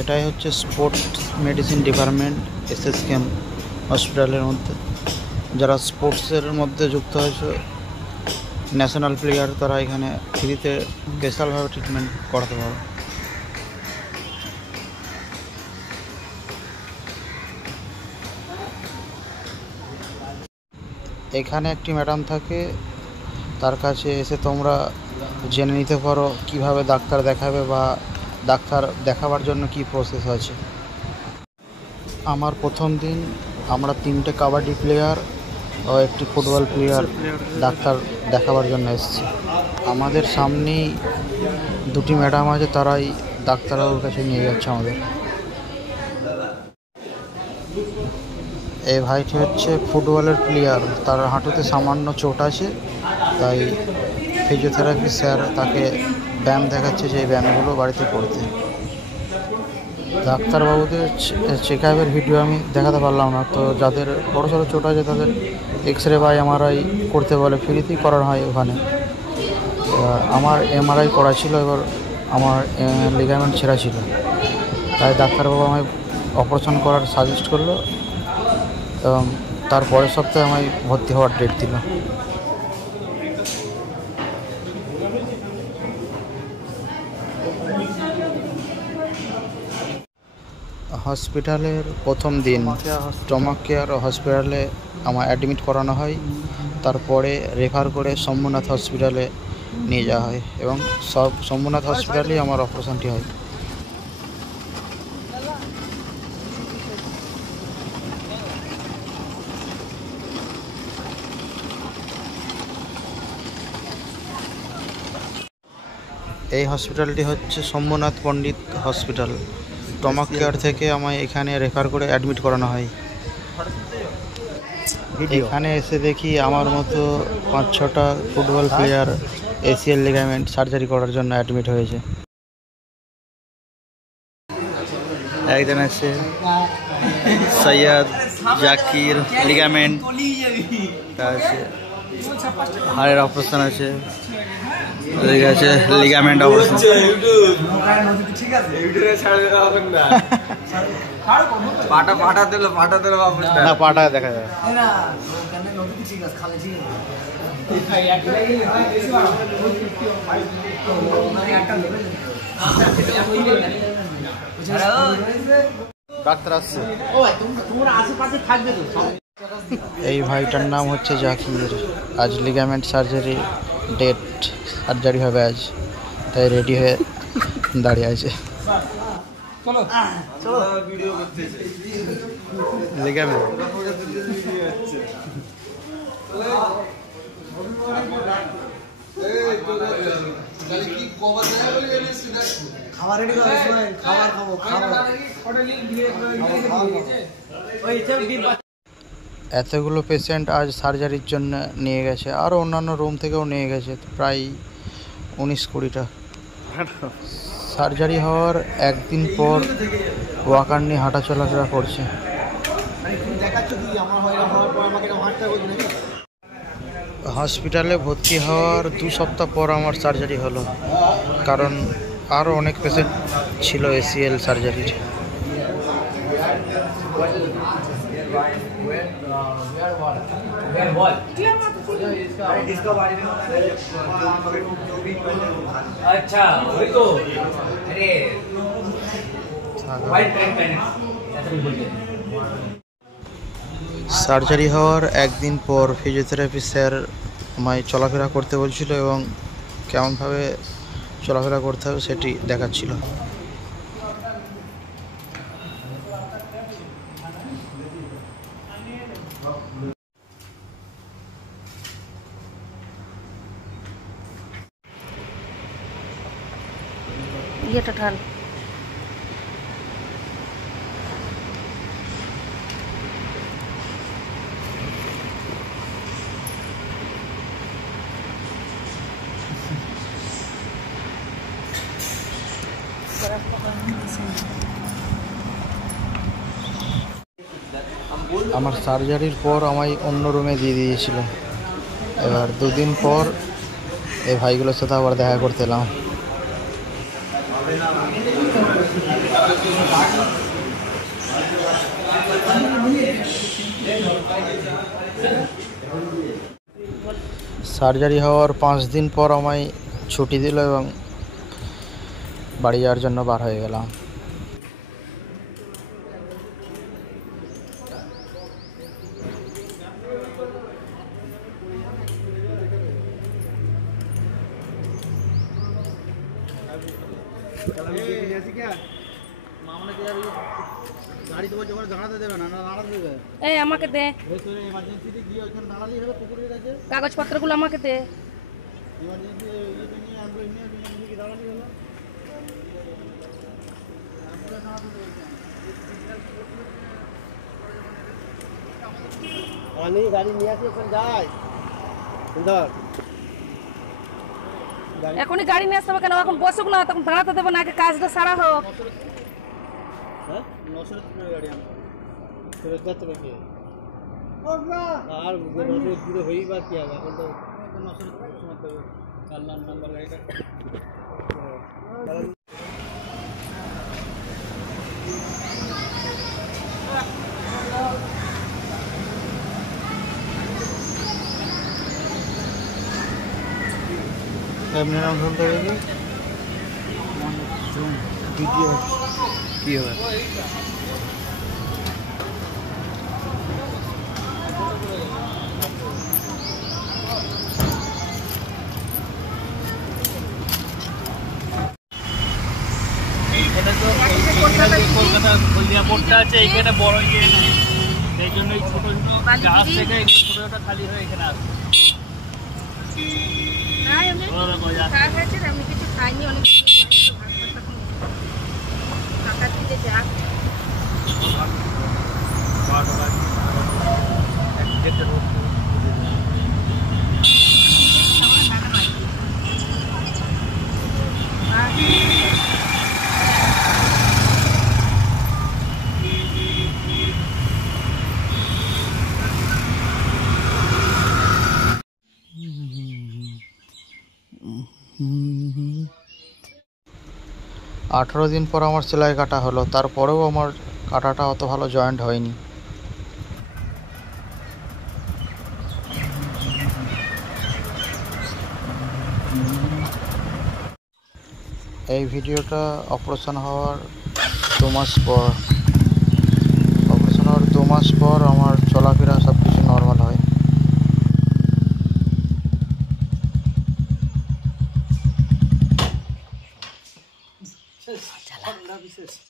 এটাই হচ্ছে sports medicine department SSKM হসপিটালের মধ্যে। যারা স্পোর্টসের মধ্যে যুক্ত হয়েছে ন্যাশনাল প্লেয়ার, তারা এখানে ফ্রিতে স্পেশালভাবে ট্রিটমেন্ট করাতে পারে। এখানে একটি ম্যাডাম থাকে, তার কাছে এসে তোমরা জেনে নিতে পারো কিভাবে ডাক্তার দেখাবে বা ডাক্তার দেখাবার জন্য কি প্রসেস আছে। আমার প্রথম দিন আমরা 3টে কাবাডি প্লেয়ার ও একটি ফুটবল প্লেয়ার ডাক্তার দেখাবার জন্য এসেছি। আমাদের সামনেই 2টি ম্যাডাম আছে, তারাই ডাক্তারবাবুর কাছে নিয়ে যাচ্ছে আমাদের। এই ভাইটি হচ্ছে ফুটবলের প্লেয়ার, তার হাঁটুতে সামান্য চোট আছে, তাই ফিজিওথেরাপি স্যার তাকে ব্যায়াম দেখাচ্ছে, যে এই ব্যায়ামগুলো বাড়িতে করতে। ডাক্তারবাবুদের চেক আপের ভিডিও আমি দেখাতে পারলাম না, তো যাদের বড় সড়ো চোট আছে তাদের এক্সরে বা এমআরআই করতে বলে, ফ্রিতেই করানো হয় ওখানে। আমার এমআরআই করা ছিল, এবার আমার লিগামেন্ট ছেঁড়া ছিল, তাই ডাক্তারবাবু আমায় অপারেশন করার সাজেস্ট করলো এবং তার পরের সপ্তাহে আমায় ভর্তি হওয়ার ডেট দিল। হসপিটালের প্রথম দিন স্টমাক কেয়ার হসপিটালে আমার অ্যাডমিট করানো হয়, তারপরে রেফার করে শম্ভুনাথ হসপিটালে নিয়ে যাওয়া হয় এবং শম্ভুনাথ হসপিটালেই আমার অপারেশনটি হয়। এই হসপিটালটি হচ্ছে শম্ভুনাথ পণ্ডিত হসপিটাল। স্টমাক কেয়ার থেকে আমায় এখানে রেফার করে অ্যাডমিট করানো হয়। এখানে এসে দেখি আমার মতো 5-6টা football player ACL ligament surgery করার জন্য অ্যাডমিট হয়েছে। একজন আছে সৈয়দ জাকির লিগামেন্ট, আছে হাড়ের অপারেশন আছে, আছে লিগামেন্ট অপারেশন। না পাটা দেখা যায়। ডাক্তার আসছে। এই ভাইটার নাম হচ্ছে জাকির। আজ লিগামেন্ট সার্জারি ডেট, সার্জারি হবে আজ, তাই রেডি হয়ে দাঁড়িয়ে আছে। লিগামেন্ট এতগুলো পেশেন্ট আজ সার্জারির জন্য নিয়ে গেছে, আরও অন্যান্য রুম থেকেও নিয়ে গেছে, প্রায় 19-20টা। সার্জারি হওয়ার একদিন পর ওয়াকার নিয়ে হাঁটা চলাফেরা করছে। হসপিটালে ভর্তি হওয়ার 2 সপ্তাহ পর আমার সার্জারি হলো, কারণ আরও অনেক পেশেন্ট ছিল এসিএল সার্জারির। সার্জারি হওয়ার একদিন পর ফিজিওথেরাপি স্যার আমায় চলাফেরা করতে বলছিল এবং কেমনভাবে চলাফেরা করতে হবে সেটি দেখাচ্ছিল। এটা ঠান আমার সার্জারির পর আমায় অন্য রুমে দিয়ে দিয়েছিল। এবার 2 দিন পর এই ভাইগুলোর সাথে আবার দেখা করতে এলাম। সার্জারি হওয়ার 5 দিন পর আমায় ছুটি দিল এবং বাড়ি যাওয়ার জন্য বার হয়ে গেলাম। এই আমাকে দে কাগজপত্রগুলো, আমাকে দে। গাড়ি নিয়ে আসি, ওখানে যাই। এখনই গাড়ি নিয়ে আসতে হবে কেন? এখন বসুক না, তখন দাঁড়াতে দেবো না, আগে কাজটা সারা হোক। আর দূরে হয়েই বা কি হবে, এখন তো কাল্লার নাম্বার গাড়িটা এমনি নাম শুনতে হবে ভিডিও কি হবে? কলকাতা হলদিয়া পোর্টটা আছে, এখানে বড় ইয়ে নেই, সেই জন্য এই ছোট ছোট জাহাজ থেকে ছোট ছোট খালি হয়ে এখানে আসে। আমি কিছু খাইনি, অনেক টাকা দিতে যা। আঠেরো দিন পর আমার সেলাই কাটা হলো, তারপরেও আমার কাটাটা অত ভালো জয়েন্ট হয়নি। এই ভিডিওটা অপারেশন হওয়ার 2 মাস পর, আমার চলাফেরা সব কিছু নর্মাল হয়।